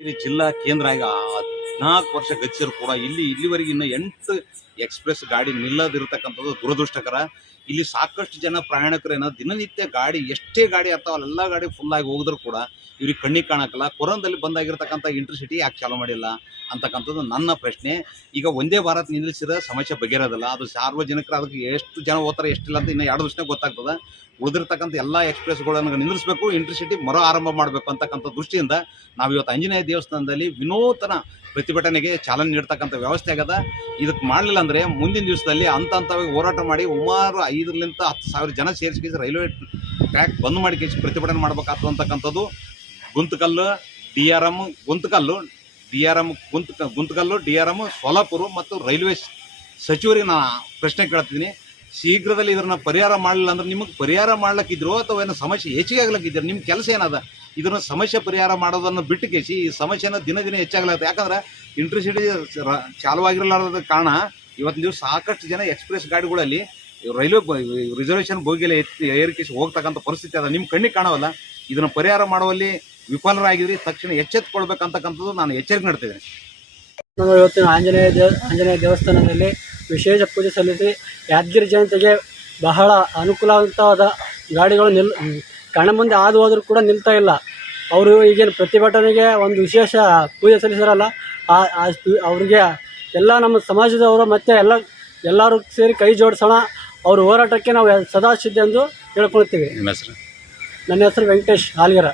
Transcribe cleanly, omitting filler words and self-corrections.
ಇಲ್ಲಿ ಜಿಲ್ಲಾ ಕೇಂದ್ರ ಈಗ 14 ವರ್ಷ ಗಚ್ಚಿರು ಕೂಡ ಇಲ್ಲಿವರೆಗೆ ಇನ್ನು 8 ಎಕ್ಸ್‌ಪ್ರೆಸ್ ಗಾಡಿ ನಿಲ್ಲದಿರತಕ್ಕಂಥದ್ದು ದುರದೃಷ್ಟಕರ. ಇಲ್ಲಿ ಸಾಕಷ್ಟು ಜನ ಪ್ರಯಾಣಿಕರೇನ ದಿನನಿತ್ಯ ಗಾಡಿ ಎಷ್ಟೇ ಗಾಡಿ ಆಗ್ತಾವಲ್ಲ ಎಲ್ಲ ಗಾಡಿ ಫುಲ್ ಆಗಿ ಹೋಗಿದ್ರು ಕೂಡ ಇವ್ರಿಗೆ ಕಣ್ಣಿಗೆ ಕಾಣಕ್ಕಲ್ಲ. ಕೊರೋನಾದಲ್ಲಿ ಬಂದಾಗಿರ್ತಕ್ಕಂಥ ಇಂಟರ್ಸಿಟಿ ಯಾಕೆ ಚಾಲೂ ಮಾಡಿಲ್ಲ ಅಂತಕ್ಕಂಥದ್ದು ನನ್ನ ಪ್ರಶ್ನೆ. ಈಗ ಒಂದೇ ಭಾರತ್ ನಿಲ್ಲಿಸಿದ್ರೆ ಸಮಸ್ಯೆ ಬಗೆಹರೋದಿಲ್ಲ. ಅದು ಸಾರ್ವಜನಿಕರು ಅದಕ್ಕೆ ಎಷ್ಟು ಜನ ಹೋಗ್ತಾರೆ ಎಷ್ಟಿಲ್ಲ ಅಂತ ಇನ್ನು 2 ದಿವಸನೇ ಗೊತ್ತಾಗ್ತದೆ. ಉಳಿದಿರ್ತಕ್ಕಂಥ ಎಲ್ಲ ಎಕ್ಸ್‌ಪ್ರೆಸ್ಗಳನ್ನು ನಿಲ್ಲಿಸಬೇಕು, ಇಂಟರ್ಸಿಟಿ ಮರು ಆರಂಭ ಮಾಡಬೇಕು ಅಂತಕ್ಕಂಥ ದೃಷ್ಟಿಯಿಂದ ನಾವು ಇವತ್ತು ಆಂಜನೇಯ ದೇವಸ್ಥಾನದಲ್ಲಿ ವಿನೂತನ ಪ್ರತಿಭಟನೆಗೆ ಚಾಲನೆ ನೀಡ್ತಕ್ಕಂಥ ವ್ಯವಸ್ಥೆ ಆಗದ. ಇದಕ್ಕೆ ಮಾಡಲಿಲ್ಲ ಅಂದರೆ ಮುಂದಿನ ದಿವಸದಲ್ಲಿ ಹಂತವಾಗಿ ಹೋರಾಟ ಮಾಡಿ ಸುಮಾರು 5,000 to 10,000 ಜನ ಸೇರಿಸಿ ರೈಲ್ವೆ ಟ್ರ್ಯಾಕ್ ಬಂದ್ ಮಾಡಿ ಪ್ರತಿಭಟನೆ ಮಾಡಬೇಕಾಗ್ತದೆ ಅಂತಕ್ಕಂಥದ್ದು. ಗುಂತಕಲ್ಲು DRM ಸೋಲಾಪುರ ಮತ್ತು ರೈಲ್ವೆ ಸಚಿವರಿಗೆ ನಾನು ಪ್ರಶ್ನೆ ಕೇಳ್ತಿದ್ದೀನಿ. ಶೀಘ್ರದಲ್ಲಿ ಇದನ್ನ ಪರಿಹಾರ ಮಾಡಲಿಲ್ಲ ಅಂದ್ರೆ ನಿಮಗೆ ಪರಿಹಾರ ಮಾಡ್ಲಿಕ್ಕಿದ್ರು ಅಥವಾ ಏನೋ ಸಮಸ್ಯೆ ಹೆಚ್ಚಿಗೆ ಆಗ್ಲಿಕ್ಕಿದ್ರು ನಿಮ್ಮ ಕೆಲಸ ಏನದ? ಇದನ್ನ ಸಮಸ್ಯೆ ಪರಿಹಾರ ಮಾಡೋದನ್ನು ಬಿಟ್ಟು ಕೇಸಿ ಈ ಸಮಸ್ಯೆನ ದಿನ ಹೆಚ್ಚಾಗ್ಲತ್ತೆ. ಯಾಕಂದ್ರೆ ಇಂಟರ್ಸಿಟಿ ಚಾಲುವಾಗಿರಲಾರದ ಕಾರಣ ಇವತ್ತಿನ ದಿವಸ ಸಾಕಷ್ಟು ಜನ ಎಕ್ಸ್‌ಪ್ರೆಸ್ ಗಾಡಿಗಳಲ್ಲಿ ರೈಲ್ವೆ ರಿಸರ್ವೇಷನ್ ಬೋಗಿಯಲ್ಲಿ ಏರಿಕೆಸಿ ಹೋಗ್ತಕ್ಕಂಥ ಪರಿಸ್ಥಿತಿ ಅದ. ನಿಮ್ಮ ಕಣ್ಣಿಗೆ ಕಾಣವಲ್ಲ. ಇದನ್ನು ಪರಿಹಾರ ಮಾಡುವಲ್ಲಿ ವಿಫಲರಾಗಿದ್ರಿ, ತಕ್ಷಣ ಎಚ್ಚೆತ್ತುಕೊಳ್ಬೇಕಂತಕ್ಕಂಥದ್ದು ನಾನು ಎಚ್ಚರಿಕೆ ನೀಡ್ತಿದ್ದೇನೆ. ನಮ್ಮ ಇವತ್ತಿನ ಆಂಜನೇಯ ದೇವಸ್ಥಾನದಲ್ಲಿ ವಿಶೇಷ ಪೂಜೆ ಸಲ್ಲಿಸಿ ಯಾದಗಿರಿ ಜನತೆಗೆ ಬಹಳ ಅನುಕೂಲವಂತವಾದ ಗಾಡಿಗಳು ಕಣ್ಣ ಮುಂದೆ ಹಾದು ಹೋದರೂ ಕೂಡ ನಿಲ್ತಾ ಇಲ್ಲ. ಅವರು ಈಗೇನು ಪ್ರತಿಭಟನೆಗೆ ಒಂದು ವಿಶೇಷ ಪೂಜೆ ಸಲ್ಲಿಸಿರಲ್ಲ, ಅವ್ರಿಗೆ ಎಲ್ಲ ನಮ್ಮ ಸಮಾಜದವರು ಮತ್ತು ಎಲ್ಲರೂ ಸೇರಿ ಕೈ ಜೋಡಿಸೋಣ. ಅವ್ರ ಹೋರಾಟಕ್ಕೆ ನಾವು ಸದಾ ಸಿದ್ಧ ಎಂದು ಹೇಳ್ಕೊಳ್ತೀವಿ. ನಿಮ್ಮ ಹೆಸರು? ನನ್ನ ಹೆಸರು ವೆಂಕಟೇಶ್ ಹಾಲ್ಗೆರ.